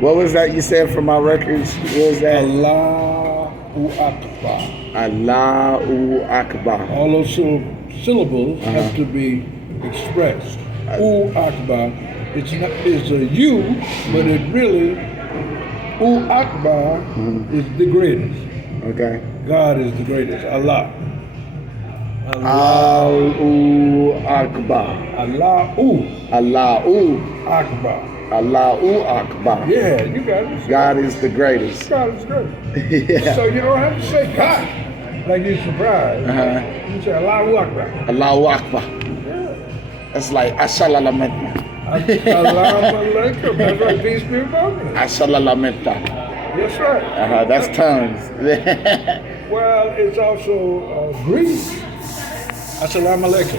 What was that you said from my records? What was that? Allahu Akbar. Allahu Akbar. All those syllables have to be expressed. Akbar. It's not. It's a U, but it really Akbar is the greatest. Okay. God is the greatest. Allah. Allahu Akbar. Allahu Allahu Akbar. Allahu Akbar. Yeah, you got it. God is the greatest. God is great. Yeah. So you don't have to say God like you're surprised. You say Allahu Akbar. Allahu Akbar. Yeah. That's like Ashalalamenta. Assalamu alaikum. That's right. Peace be upon you. Ashalalamenta. That's right. That's tongues. Well, it's also Greek. Assalamu alaikum.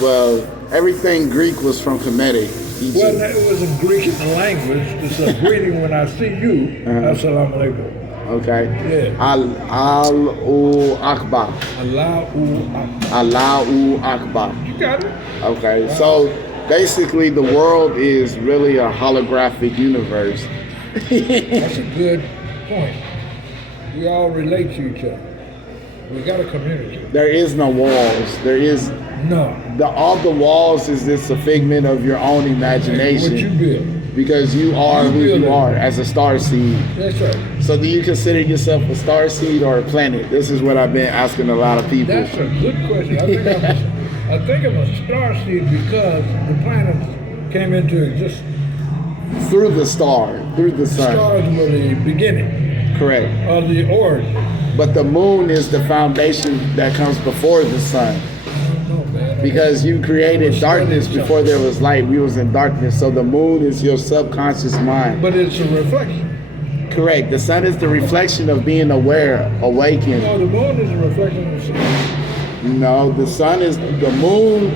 Well, everything Greek was from Kemetic. Well, it wasn't Greek in the language. It's a greeting when I see you. Assalamu alaikum. Okay. Yeah. Allahu Akbar. Allahu Akbar. Allahu Akbar. You got it. Okay. So basically, the world is really a holographic universe. That's a good point. We all relate to each other. We got a community. There is no walls. There is No. all the walls is just a figment of your own imagination. What you build. Because you are You who build you it. are as a star seed. That's right. So do you consider yourself a star seed or a planet? This is what I've been asking a lot of people. That's a good question. I think I'm a star seed because the planets came into existence. Through the star, through the sun. Stars were the beginning Correct. of the origin. But the moon is the foundation that comes before the sun. I don't know, man. Because you created darkness before there was light. We was in darkness. So the moon is your subconscious mind. But it's a reflection. Correct. The sun is the reflection of being aware, awakened. No, the moon is a reflection of the sun. No, the sun is the moon,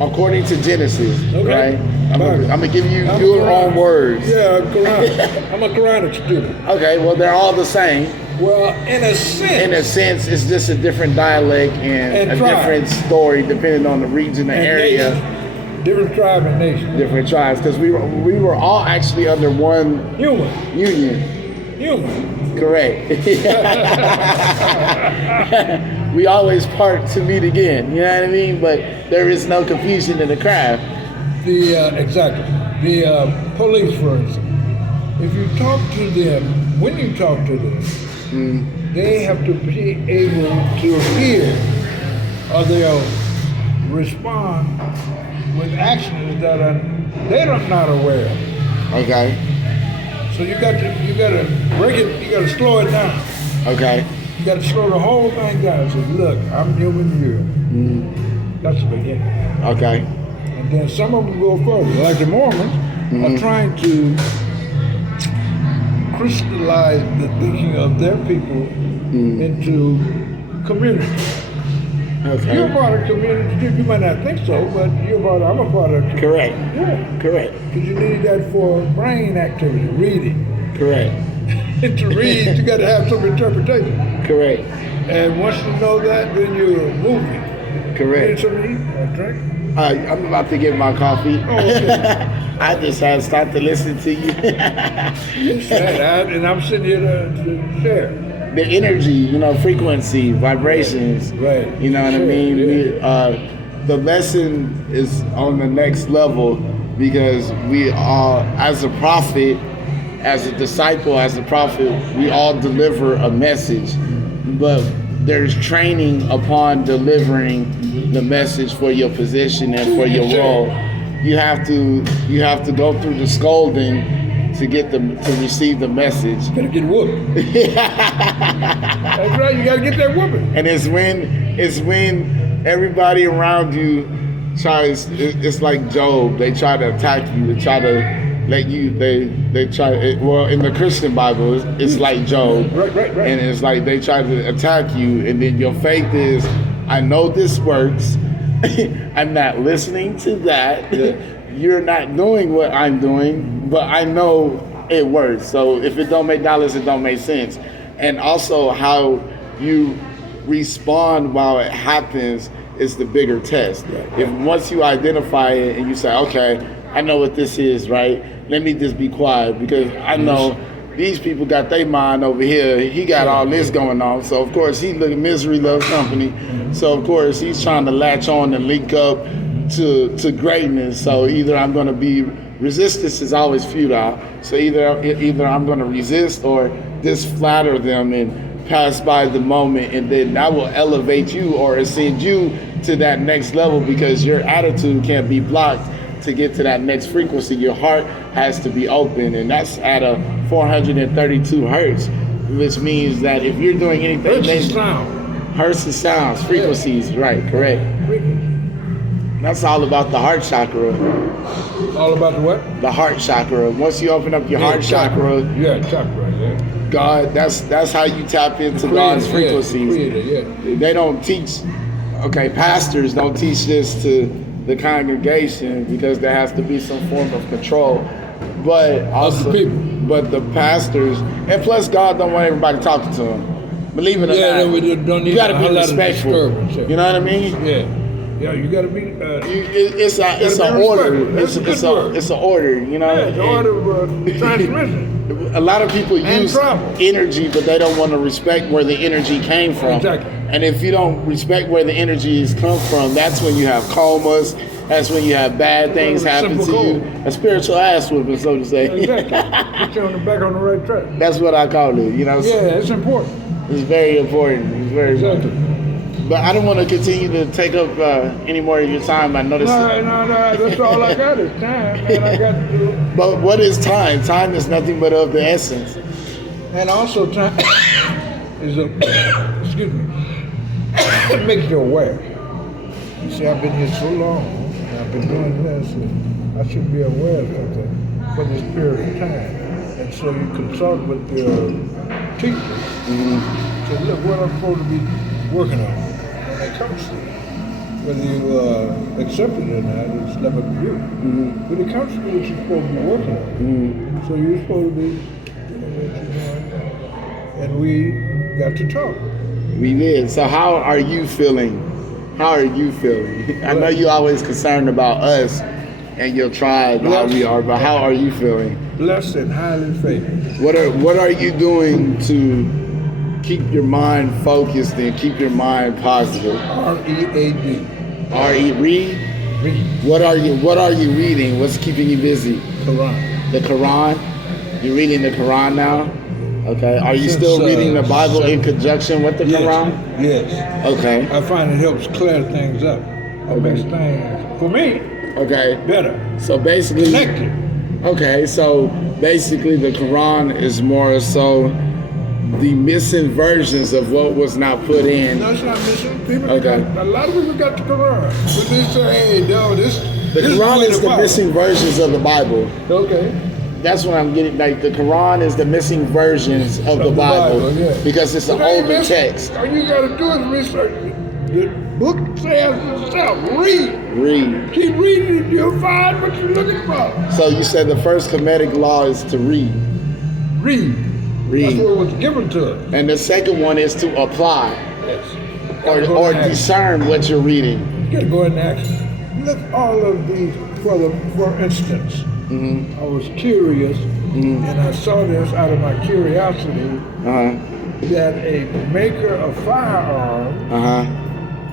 according to Genesis, Okay. right? I'm gonna give you I'm your Quran. own words. Yeah, Quran. I'm a Quranic student. Okay, well, they're all the same. Well, in a sense. In a sense, it's just a different dialect and a tribe. different story depending on the region, the and area, nation. Different tribe and nation. different tribes. Because we were all actually under one Human. union. Human. Correct. We always part to meet again. You know what I mean? But there is no confusion in the craft. Exactly. The police, for instance. If you talk to them, when you talk to them, they have to be able to hear or they'll respond with actions that they're not aware of. Okay. So you got to break it, you got to slow it down. Okay. You got to slow the whole thing down. Say, look, I'm human, you. That's the beginning. Okay. And then some of them go further, like the Mormons are trying to crystallize the thinking of their people into community. Okay. You're a part of community too. You might not think so, but I'm a part of community. Correct. Yeah. Correct. Because you need that for brain activity, reading. Correct. And to read, you got to have some interpretation. Correct. And once you know that, then you're moving. Correct. Need something to eat or drink? I'm about to get my coffee. Oh, okay. I just had stopped to listen to you. Yes, and I'm sitting here to share. The energy, frequency, vibrations. Right. You know what I Sure, mean? yeah. The lesson is on the next level because we are, as a prophet, as a disciple, as a prophet, we all deliver a message. But there's training upon delivering the message for your position and for your role. You have to go through the scolding to receive the message. You gotta get whooped. That's right, you gotta get that whooping. And it's when everybody around you tries. It's like Job. They try to attack you. They try to let you. They try. Well, in the Christian Bible, it's like Job. Right. And it's like they try to attack you, and then your faith is, I know this works. I'm not listening to that. Yeah. You're not doing what I'm doing, but I know it works. So if it don't make dollars, it don't make sense. And also how you respond while it happens is the bigger test. Yeah. If once you identify it and you say, okay, I know what this is, right? Let me just be quiet because I know these people got their mind over here. He got all this going on. So, of course, he look at misery loves company. So, of course, he's trying to latch on and link up to greatness. So either I'm going to be, resistance is always futile. So either I'm going to resist or just flatter them and pass by the moment, and then that will elevate you or ascend you to that next level because your attitude can't be blocked to get to that next frequency. Your heart has to be open, and that's at a 432 hertz, which means that if you're doing anything, hertz is sounds, frequencies, right? Correct. That's all about the heart chakra. All about the what? The heart chakra. Once you open up your heart chakra, chakra, yeah. God, that's how you tap into God's frequencies. They don't teach. Okay, pastors don't teach this to the congregation because there has to be some form of control. But also, but the pastors, and plus God don't want everybody talking to him. Believe it or not, you got to be respectful. You know what I mean? Yeah, you got to be. It's an order. It's an order. You know. Yeah, it's an order of transmission. A lot of people use energy, but they don't want to respect where the energy came from. Exactly. And if you don't respect where the energy has come from, that's when you have comas. That's when you have bad things happen to you. A spiritual ass whooping, so to say. Exactly. Get you on the back on the right track. That's what I call it. You know. Yeah, it's important. It's very important. It's very important. But I don't want to continue to take up any more of your time. I noticed. No. That's all I got is time, man. I got to do it. But what is time? Time is nothing but of the essence. And also time is excuse me, it makes you aware. You see, I've been here so long, and I've been doing this, and I should be aware of something for this period of time. And so you consult with your teacher. Say, look, what I'm supposed to be working on. When it comes to it, whether you accept it or not, it's left up to you. When it comes to it, you're supposed to be working on it. So you're supposed to be doing what you're doing. And we got to talk. We did. So how are you feeling? How are you feeling? I know you're always concerned about us and your tribe, how we are, but how are you feeling? Blessed and highly favored. What are you doing to keep your mind focused and keep your mind positive? R-E-A-D. Read? Read. What are you reading? What's keeping you busy? Quran. The Quran? You're reading the Quran now? Okay. Are you still reading the Bible in conjunction with the Quran? Yes. Okay. I find it helps clear things up. It makes things, for me, better. So basically, connected. Okay, so basically the Quran is more so the missing versions of what was not put in. No, it's not missing. A lot of people got the Quran. But they say, hey, no, this... The Quran is the missing versions of the Bible. Okay. That's what I'm getting, like the Quran is the missing versions of the Bible because it's an older text. All you gotta do is research. The book says itself, read. Keep reading it, you'll find what you're looking for. So you said the first Kemetic law is to read. Read. That's what was given to us. And the second one is to apply. Yes. Or discern what you're reading. You gotta go in action. Look, all of these, for instance, I was curious, and I saw this out of my curiosity, that a maker of firearms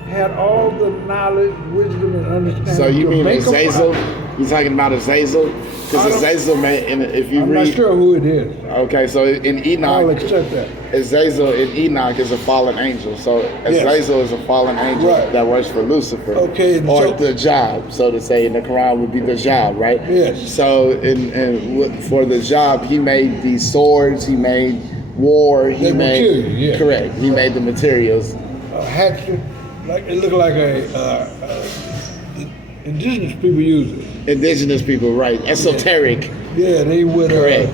had all the knowledge, wisdom, and understanding. So you mean Azazel? You're talking about Azazel? Because Azazel, if you read... I'm not sure who it is. Okay, so in Enoch... I'll accept that. Azazel in Enoch is a fallen angel. So Azazel is a fallen angel that works for Lucifer. Okay. Or the job, so to say, in the Quran would be the job, right? Yes. So for the job, he made these swords, he made war, he made... Correct. He made the materials. Hatchet, it looked like indigenous people use it. Indigenous people, right. Esoteric. Yeah, they would... Correct.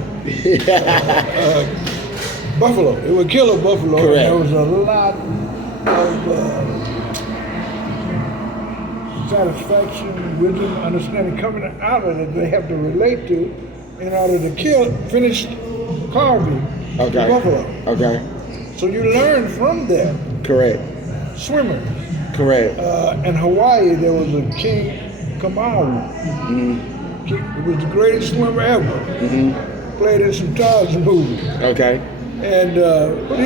Buffalo. It would kill a buffalo. Correct. And there was a lot of satisfaction, wisdom, understanding coming out of it they have to relate to in order to finish carving the buffalo. Okay. So you learn from them. Correct. Swimmers. Correct. In Hawaii, there was a King Kamaru. It was the greatest swimmer ever. Played in some Tarzan movies. Okay. And but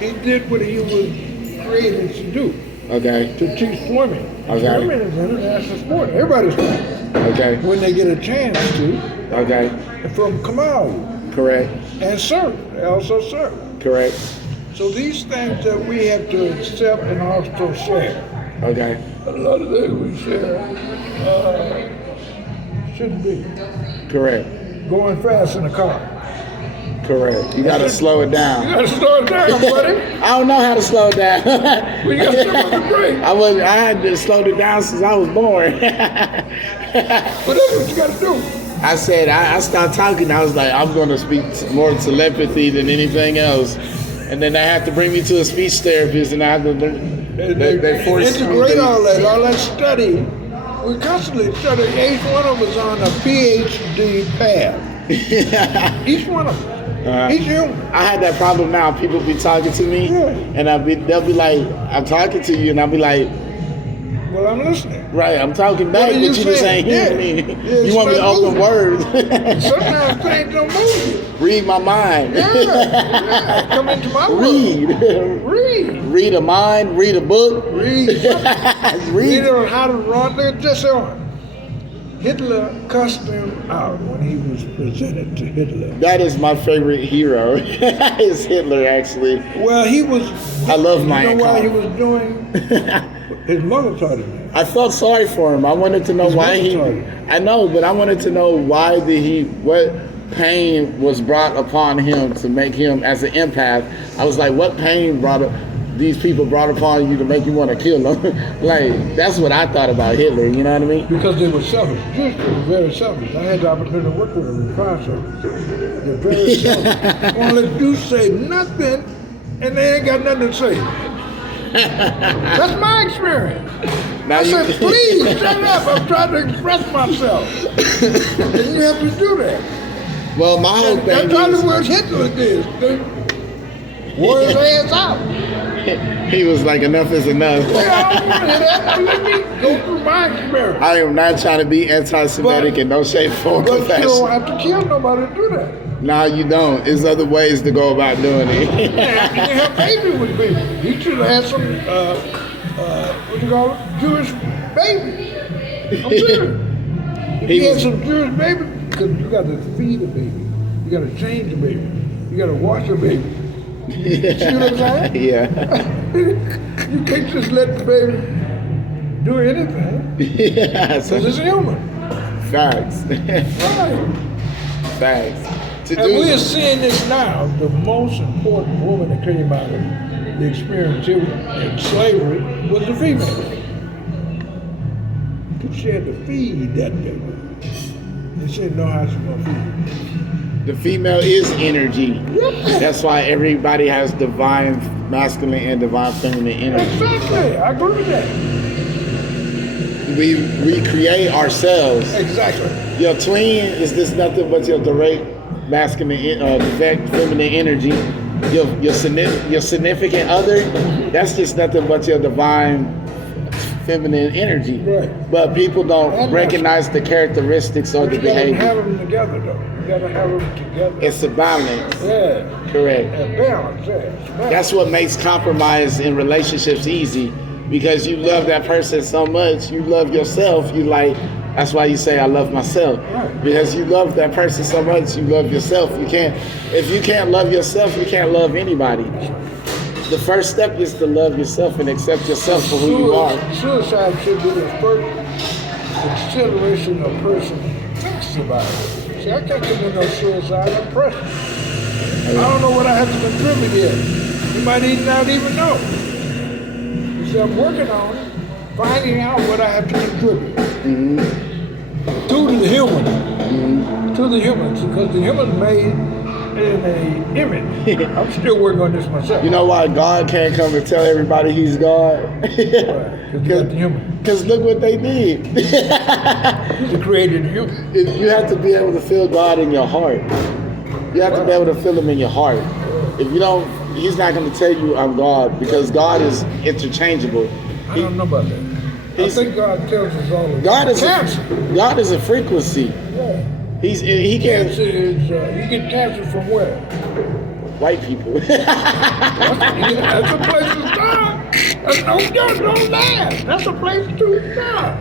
he did what he was created to do, Okay. to teach swimming. Okay. Swimming is an international sport. Everybody's playing. Okay. When they get a chance to, Okay. from Kamau Correct. and surf. They also surf. Correct. So these things that we have to accept and also share. Okay. A lot of things we share shouldn't be. Correct. Going fast in a car. Correct. You gotta slow it You down. gotta slow it down, buddy. I don't know how to slow it down. We gotta step on the brake. I had to slow it down since I was born. But that's what you gotta do. I said I started talking. I was like, I'm gonna speak more telepathy than anything else. And then they have to bring me to a speech therapist, and I have to learn. They forced me integrate to- all that study. We constantly study. Each one of us on a PhD path. Each one of us. Each human. I had that problem now. People be talking to me, Yeah. and they'll be like, I'm talking to you, and I'll be like, Well, I'm listening. right, I'm talking back, What but are you you just saying? ain't hearing Yeah. me. Yeah, You want me to start open moving. words. Sometimes things don't move. Read my mind. Yeah. Come into my world. Read. Read a mind, read a book. Read. Read. Read on how to run. Look, just on. Hitler cussed him out when he was presented to Hitler. That is my favorite hero. It's Hitler, actually. Well, he was. I love You Mein know why he Kampf. was doing? His mother taught him that. I felt sorry for him. I wanted to know His why mother he. taught him. I know, but I wanted to know why what pain was brought upon him to make him as an empath. I was like, what pain these people brought upon you to make you want to kill them? Like, that's what I thought about Hitler. You know what I mean? Because they were selfish. Jews were very selfish. I had the opportunity to work with them in fire service. They're very selfish. Won't let you say nothing, and they ain't got nothing to say. That's my experience. Now I said, please shut up. I'm trying to express myself. And you have to do that. Well, my whole That's thing probably is, what Hitler did. They wore his ass out. he was like, enough is enough. Let me go through my experience. I am not trying to be anti-Semitic in no shape, form, or But you fashion. don't have to kill nobody to do that. No, you don't. There's other ways to go about doing it. Yeah, you can have baby with baby. He should have had some, what you call it, Jewish baby. I'm serious. If He he had was- some Jewish baby, because you got to feed a baby. You got to change a baby. You got to wash a baby. See what I'm saying? Yeah. You can't just let the baby do anything. Yeah. Because it's human. Facts. Right. Facts. To And we are do, seeing this now. The most important woman that came out of the experience in slavery was the female. She had to feed that baby. And she didn't know how she was going to feed the female is energy. it. That's why everybody has divine masculine and divine feminine energy. Exactly. I agree with that. We recreate ourselves. Exactly. Your twin is just nothing but your direct masculine, direct feminine energy. Your significant other, that's just nothing but your divine feminine energy. Right. But people don't And recognize the characteristics or But the you got to behavior. have them together, though. You got to have them together. It's a balance. Yeah. Correct. And balance, yeah. It's balance. That's what makes compromise in relationships easy, because you love that person so much. You love yourself. You like. That's why you say I love myself, Right. because you love that person so much. You love yourself. You can't. If you can't love yourself, you can't love anybody. The first step is to love yourself and accept yourself for who you are. Suicide should be the first consideration a person thinks about it. See, I can't get into no suicide. I'm pressure. I don't know what I have to contribute yet. You might not even know. You see, I'm working on it, finding out what I have to contribute. To the human. To the humans, because the human made in a image. I'm still working on this myself. You know why God can't come and tell everybody He's God? Because you got the human. Because look what they did. He created the human. You have to be able to feel God in your heart. You have to be able to feel Him in your heart. If you don't, He's not going to tell you I'm God, because God is interchangeable. I don't know about that. I think God tells us all the God is cancer. God is a frequency. Yeah. He can't. Cancer is, you get cancer from where? White people. That's a place to start. Don't laugh. That's a place to start.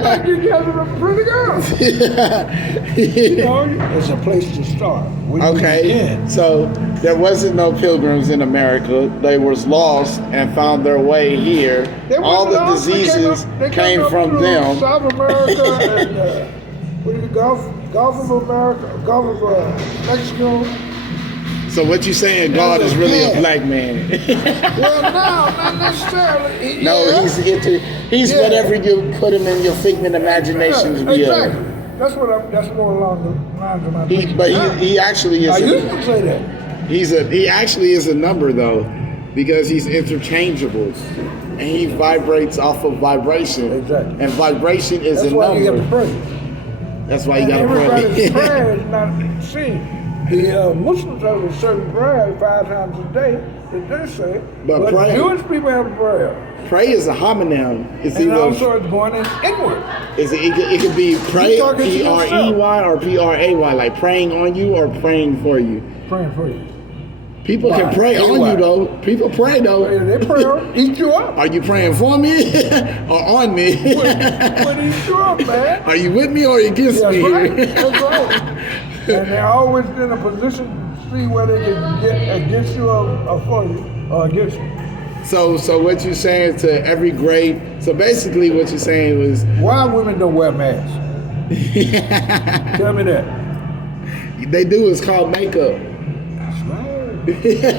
Like you guys are a pretty girl. It's a place to start. Okay, so there wasn't no pilgrims in America. They was lost and found their way here. All the diseases came from them. South America and what is it, Gulf of America, Gulf of Mexico. So what you saying? God is really a black man? Well, no, not necessarily. No, he's whatever you put him in your figment imagination to be. Exactly. That's more along the lines of my thinking. But he actually is. I used to say that. He actually is a number though, because he's interchangeable, and he vibrates off of vibration. Exactly. And vibration is That's a why number. you got to pray. That's why you got to Everybody's pray. prayer is not seen. The Muslims have a certain prayer 5 times a day that they say, But prayer- Jewish people have a prayer. Pray is a homonym. It's And either also it's going inward. it could be pray You talking to P-R-E-Y or P-R-A-Y, like praying on you or praying for you. Praying for you. People can pray on you though. People pray though. They pray, eat you up. Are you praying for me or on me? But eat you up, man. Are you with me or against That's me? right. That's right. And they're always in a position to see where they can get against you or for you or against you. So what you're saying to every great, so basically what you're saying was, Why women don't wear masks? Tell me that. they do, it's called makeup. That's right.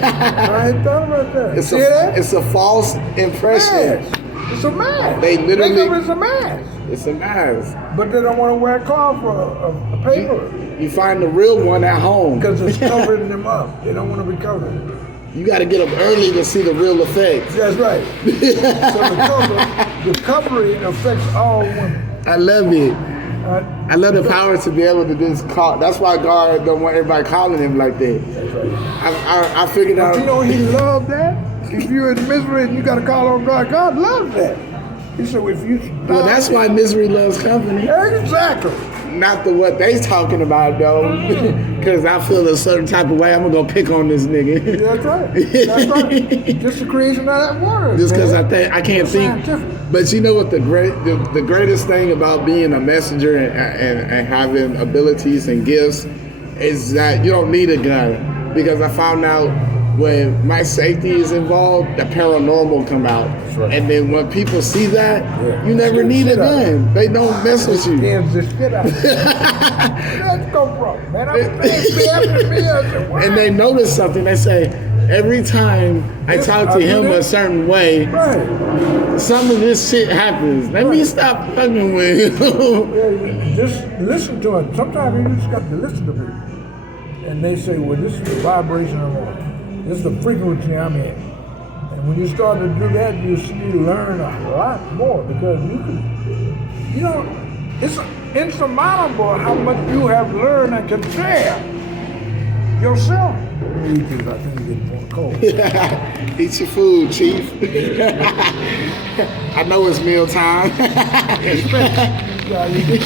I ain't thought about that. It's See that? it's a false impression. Mask. It's a mask. They literally- Makeup is a mask. It's a mask. But they don't want to wear a cloth or a paper You find the real one at home. because it's covering them up. They don't want to be covered. You got to get up early to see the real effects. That's right. So the covering affects all women. I love it. Right? I love the power to be able to just call. That's why God don't want everybody calling him like that. That's right. I figured out. But you know he loved that. If you're in misery and you got to call on God, God loves that. He said, if you stop, Well, that's why misery loves company. exactly. Not the what they talking about though, because I feel a certain type of way. I'm gonna go pick on this nigga. That's right. That's right. Just the creation of that word. Just because man. I can't It's think. scientific. But you know what the greatest thing about being a messenger and having abilities and gifts is that you don't need a gun, because I found out when my safety is involved, the paranormal come out. right. And then when people see that, Yeah. you never Shit, need a shit out. gun. They don't mess with you. Scares the shit out of me. Where that come from? Man, I'm saying, And they notice something. They say, every time I talk to him a certain way, right. some of this shit happens. Let me stop fucking with him. Yeah, you just listen to it. Sometimes you just got to listen to people. And they say, well, this is the vibration I'm on. This is the frequency I'm in. And when you start to do that, you learn a lot more, because it's insurmountable how much you have learned and can share yourself. I think you're getting cold. Eat your food, Chief. I know it's meal time.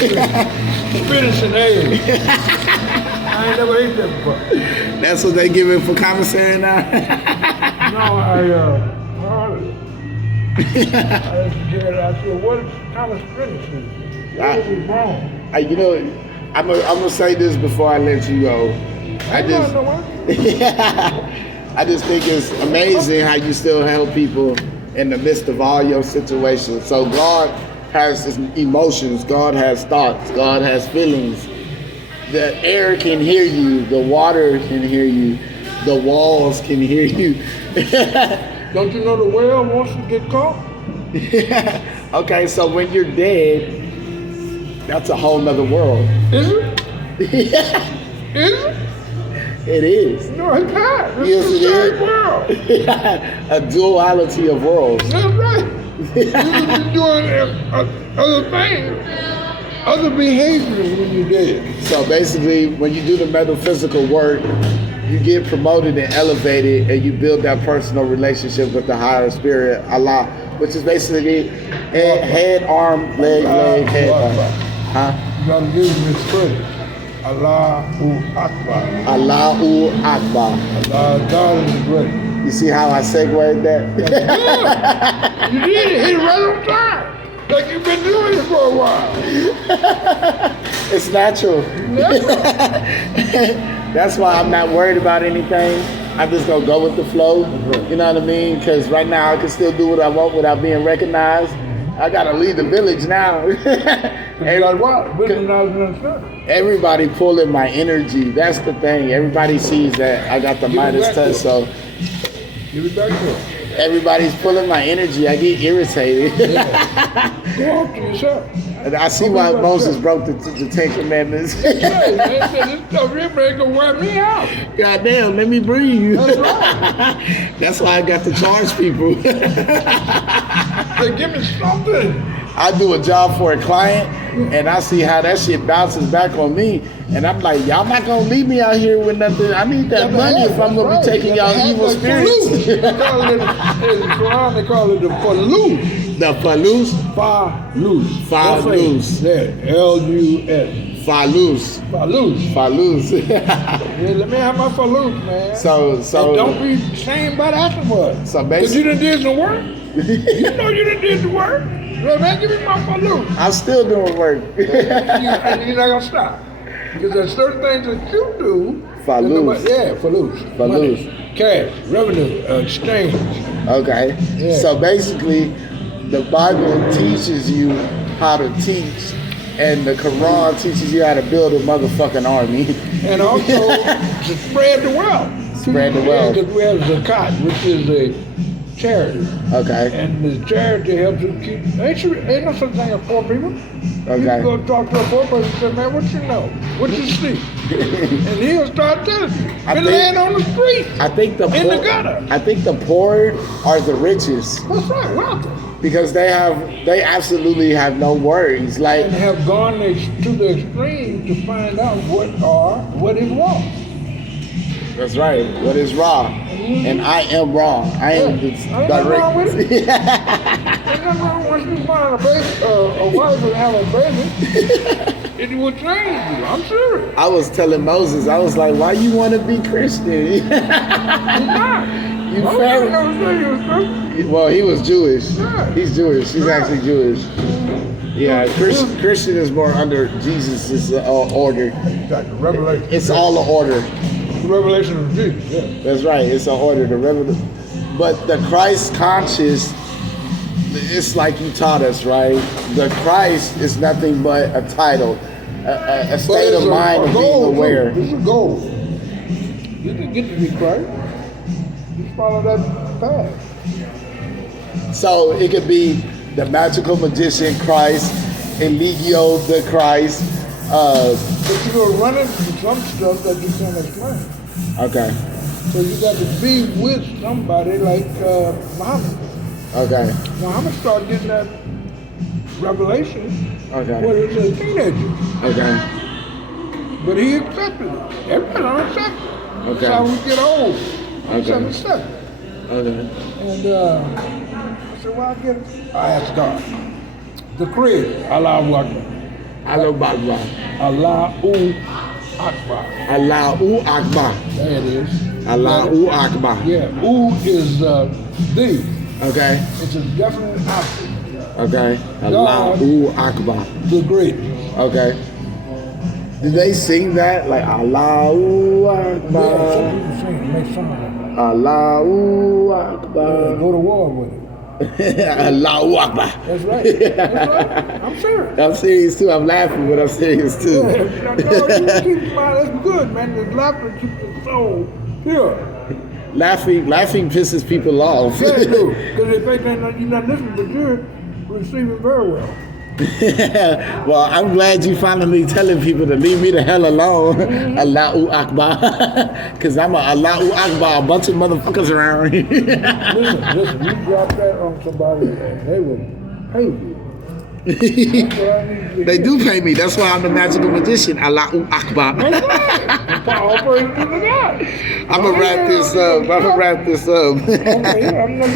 Spinach and eggs. I ain't never ate that before. That's what they giving for commissary now. No, I heard it. I said, what kind of spinach is it? What is it wrong? You know, I'm gonna say this before I let you go. I just think it's amazing how you still help people in the midst of all your situations. So God has his emotions, God has thoughts, God has feelings. The air can hear you, the water can hear you, the walls can hear you. Don't you know the whale wants to get caught? Okay, so when you're dead, that's a whole nother world. Is it? Is it? It is. No, it's not. Yes, It's it the is. same world. A duality of worlds. That's right. You be doing other things, other behaviors when you're dead. So basically, when you do the metaphysical work, you get promoted and elevated, and you build that personal relationship with the higher spirit, Allah, which is basically head, arm, leg, head, arm. Huh? You gotta give him his credit. Allahu Akbar. Allahu Akbar. Allah, God is great. You see how I segued that? Yeah, you did it. Hit right on time. Like you've been doing it for a while. It's natural. Yeah. That's why I'm not worried about anything. I'm just gonna go with the flow. You know what I mean? Because right now I can still do what I want without being recognized. I gotta lead the village now. Everybody pulling my energy. That's the thing. Everybody sees that I got the Midas touch. So give it back to him. Everybody's pulling my energy. I get irritated. Yeah. Go off to yourself. And I see why Moses broke the Ten Commandments. This stuff here ain't gonna wear me out. Goddamn, let me breathe. That's right. That's why I got to charge people. They give me something. I do a job for a client, and I see how that shit bounces back on me. And I'm like, y'all not gonna leave me out here with nothing. I need that money if I'm gonna be taking y'all evil spirits. They call it, in the Quran, they call it the falus. The falus? Falus. Falus. Yeah, L-U-S. Falus. Falus. Falus. Yeah, let me have my falus, man. So and don't be ashamed about afterwards. So because you done did some work. You know you done did the work. Well, man, give me my falus. I'm still doing work. And you're not gonna stop. Because there's certain things that you do. Falus. Yeah, falus. Falus. Money, cash, revenue, exchange. Okay. Yeah. So basically, the Bible teaches you how to teach, and the Quran teaches you how to build a motherfucking army. And also to spread the wealth. Spread the wealth. Because we have zakat, which is a charity. Okay. And the charity helps you keep. Ain't no such thing as poor people. Okay. You can go talk to a poor person and say, man, what you know? What you see? And he'll start telling you. Been laying on the street. I think the in the gutter. I think the poor are the richest. That's right, wealthy. Because they absolutely have no worries. Like, And have gone to the extreme to find out what is wrong. that's right. What is wrong? And I am wrong. I am the Ain't nothing wrong with it. Ain't nothing wrong once you find a wife and have a baby. It will change you. I'm serious. I was telling Moses, I was like, why you want to be Christian? He's not. You well, he was Jewish. Yeah. He's Jewish. He's actually Jewish. Yeah, Christian is more under Jesus' order. Exactly. Revelation. It's all an order. The revelation of Jesus. Yeah. That's right. It's an order. But the Christ conscious, it's like you taught us, right? The Christ is nothing but a title, a state of mind of being aware. It's a goal. You didn't get to be Christ. You follow that path. So it could be the magical magician Christ, Eligio the Christ. But you're going to run into some stuff that you can't explain. Okay. So you got to be with somebody like Muhammad. Okay. Muhammad started getting that revelation Okay. when he was a teenager. Okay. But he accepted it. Everybody don't accept it. Okay. That's how we get old. Okay. Accept it. Okay. And I said, well, I get it. I asked God. The Creator, Allahu Akbar. Allahu Akbar. Allahu Akbar. Allahu Akbar. There it is. Allahu Akbar. Yeah. U is the. Okay. It's a definite option. Okay. Allahu Akbar. The great. Okay. Did they sing that? Like Allahu Akbar. Yeah, some people sing it, make fun of it. Allahu Akbar. Go to war with it. Allahu Akbar. That's right. That's right. I'm serious. I'm serious too. I'm laughing, but I'm serious too. Yeah, no, you keep smiling. That's good, man. The laughter keeps the soul pure. Laughing pisses people off. Yeah, they do. Because they think you're not listening, but you're receiving very well. Well, I'm glad you finally telling people to leave me the hell alone. Allahu Akbar. Because I'm a Allahu Akbar, a bunch of motherfuckers around here. Listen, you drop that on somebody and they will pay you. They do pay me. That's why I'm the magical magician. Allahu Akbar. All praise to God. I'm gonna wrap this up. Okay, I'm gonna